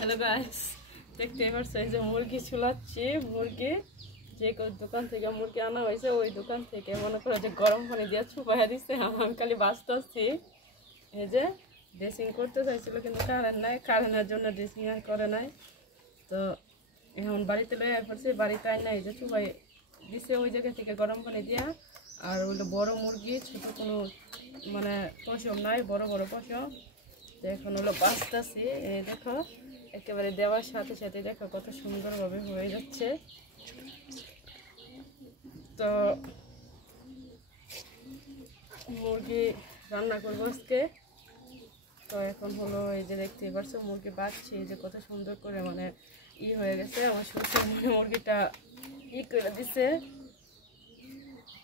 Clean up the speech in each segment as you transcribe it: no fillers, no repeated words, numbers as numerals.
Hello guys, দেখতে পাচ্ছ এই যে মুরগি ঝুলাচ্ছি। মুরগি যে দোকান থেকে মুরগি আনা হয়েছে ওই দোকান থেকে মনে করো যে গরম পানি দিয়ে ছুপাইয়া দিচ্ছে। আমি খালি বাঁচতেছি। এই যে ড্রেসিং করতে চাইছিল কিন্তু কারেন্ট নাই, কারেন্টের জন্য ড্রেসিং আর করে নাই। তো এখন বাড়িতে লয়ে পড়ছে, বাড়িতে আই না এই যে ছুপাই দিছে ওই জায়গা থেকে গরম পানি দিয়া। আর ওইটা বড় মুরগি, ছোট কোনো মানে পশম নাই, বড় বড় পশম। তো এখন হলো বাঁচতেছি। এই দেখো একেবারে দেওয়ার সাথে সাথে দেখো কত সুন্দরভাবে হয়ে যাচ্ছে। তো মুরগি রান্না করবো আজকে। তো এখন হলো এই যে দেখতে পারছো মুরগি বাঁচছি, এই যে কত সুন্দর করে মানে হয়ে গেছে। আমার শ্বশুর মুরগিটা করে দিছে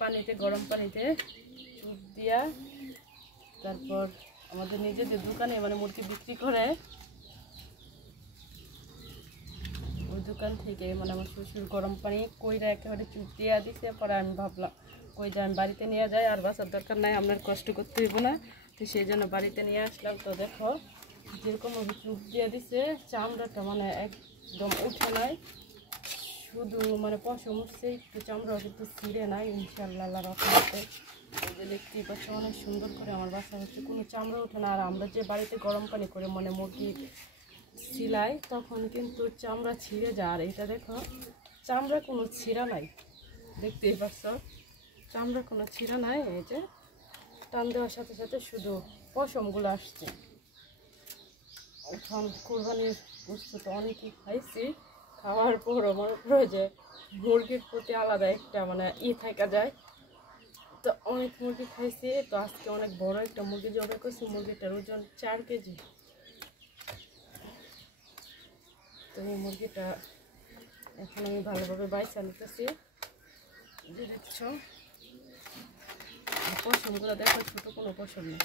পানিতে, গরম পানিতে চুপ দিয়া। তারপর আমাদের নিজেদের দোকানে মানে মুরগি বিক্রি করে ওই দোকান থেকে মানে আমার শ্বশুর গরম পানি কইরা একেবারে চুপ দিয়া দিছে। পরে আমি ভাবলাম কইটা আমি বাড়িতে নিয়ে যাই, আর বাঁচার দরকার নাই, আপনার কষ্ট করতে হইব না। তো সেই জন্য বাড়িতে নিয়ে আসলাম। তো দেখো যেরকম চুপ দিয়ে দিছে, চামড়াটা মানে একদম উঠে নাই, শুধু মানে পশম উঠছে, একটু চামড়াও কিন্তু ছিঁড়ে নাই ইনশাল্লাহ রকমতে। এই যে দেখতেই পাচ্ছ অনেক সুন্দর করে আমার বাচ্চা হচ্ছে, কোনো চামড়া ওঠে না। আর আমরা যে বাড়িতে গরম পানি করে মানে মুরগি সিলাই তখন কিন্তু চামড়া ছিঁড়ে যায়। আর এটা দেখো চামড়া কোনো ছিঁড়া নাই, দেখতেই পাচ্ছ চামড়া কোনো ছিঁড়া নাই। এই যে টান দেওয়ার সাথে সাথে শুধু পশমগুলো আসছে। এখন কোরবানির গোশত তো অনেকই খাইছি, খাওয়ার পরও মনে করো যে মুরগির প্রতি আলাদা একটা মানে থাকা যায়। তো অনেক মুরগি খাইছি। তো আজকে অনেক বড় একটা মুরগি জবাই করছি, মুরগিটার ওজন 4 কেজি। তো এই মুরগিটা এখন আমি ভালোভাবে বাইসা নিতেছি। যে দেখছ পশমগুলো দেখো, ছোটো কোনো পশম নেই।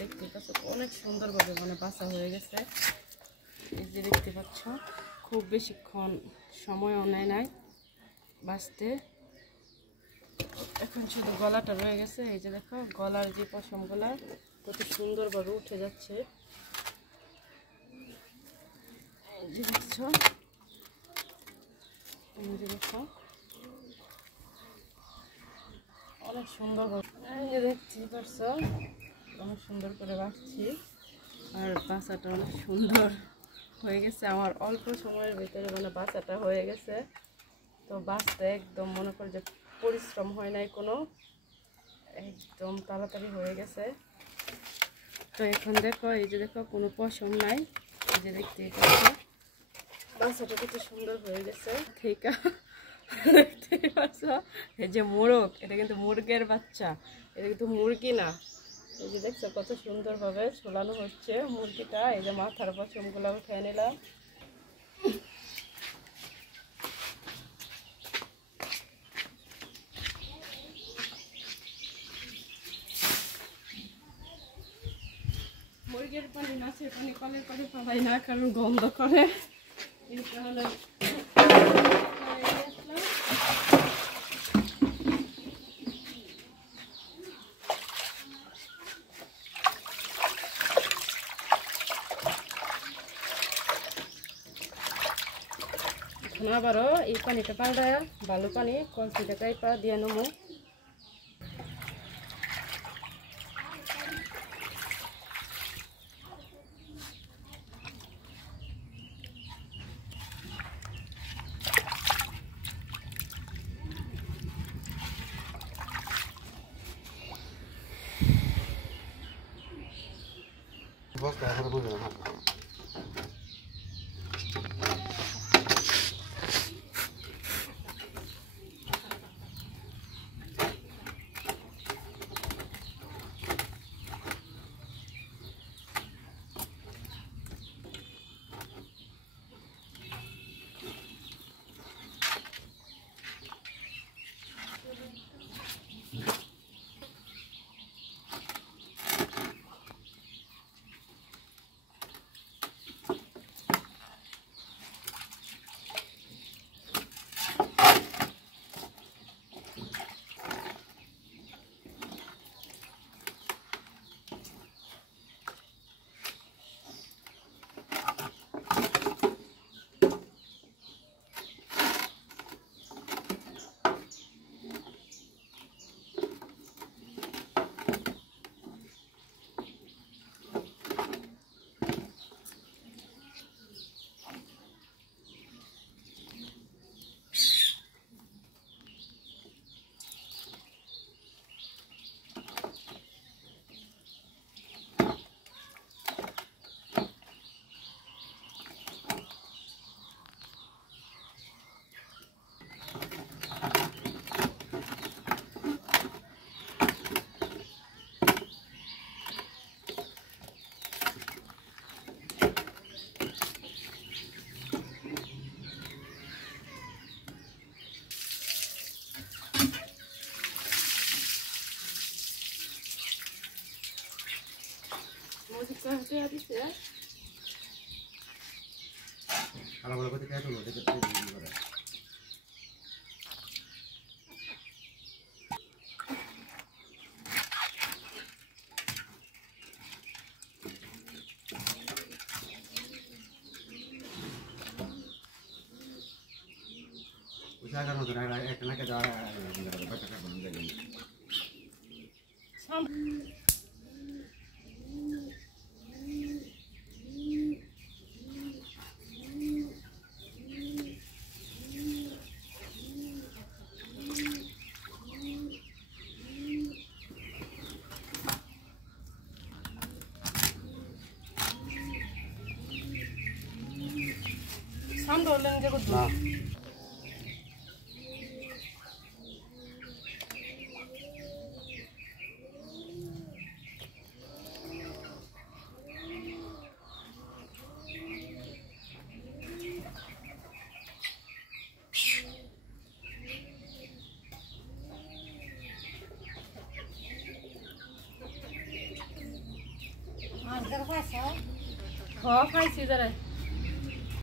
দেখতে পাচ্ছ অনেক সুন্দরভাবে মানে বাছা হয়ে গেছে। এই যে দেখতে পাচ্ছ খুব বেশিক্ষণ সময়ও নেয় নাই বাঁচতে। এখন শুধু গলাটা রয়ে গেছে। এই যে দেখো গলার যে পশমগুলা কত সুন্দরভাবে উঠে যাচ্ছে। এই যে দেখছো, এই যে দেখো অনেক সুন্দরভাবে, এই যে দেখতেই পারছো অনেক সুন্দর করে বাঁচছি। আর বাচ্চাটা অনেক সুন্দর হয়ে গেছে আমার অল্প সময়ের ভিতরে, মানে বাচ্চাটা হয়ে গেছে। তো বাঁচতে একদম মনে করে যে পরিশ্রম হয় নাই কোনো, একদম তাড়াতাড়ি হয়ে গেছে। তো এখন দেখো এই যে দেখো কোনো পশম নাই। এই যে দেখতেই পাচ্ছ বাচ্চাটা কত সুন্দর হয়ে গেছে। ঠিক দেখতেই পাচ্ছ এই যে মোরগ, এটা কিন্তু মুরগের বাচ্চা, এটা কিন্তু মুরগি না। এই যে দেখছো কত সুন্দরভাবে ঝোলানো হচ্ছে মুরগিটা। এই যে মাথার পশমগুলো উঠে নিলাম। মুরগির পানি, মাছের পানি, কলের পানি পাবাই না, কারণ গন্ধ করে। এই কারণে এখন আবারও এই পানিটা পাল্টায় ভালো পানি কলসিটা কাইপা দিয়ে নেবো। আলাদা করে খেয়ে তো দেখতে করে usahakan untuk naik ke daerah baca kapan jadi Sandal yang jago tu. Kau faham sih, Zara?